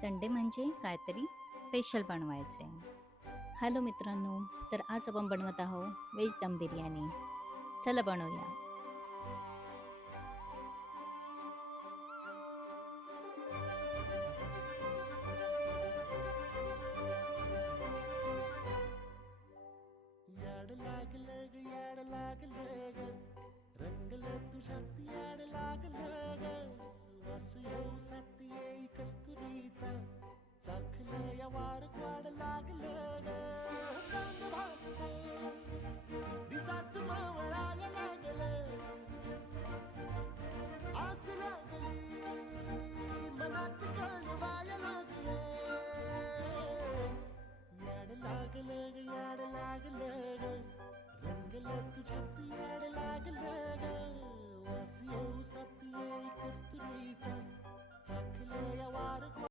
Sunday म्हणजे काहीतरी special बनवायचं आहे. हॅलो मित्रांनो, तर आज आपण बनवत आहोत व्हेज दम बिर्याणी. चला बनवूया. याड लागलं ग याड लागलं ग रंगलं तुझ्यात याड लागलं ग वास येऊ साथ येई कस्तुरीचा चाखलं या वार वाड लागलं ग चांद भासलं दिसाच मावळायला लागलं आस लागली मनात कळवायला लागलं याड लागलं ग याड लागलं ग रंगलं तुझ्यात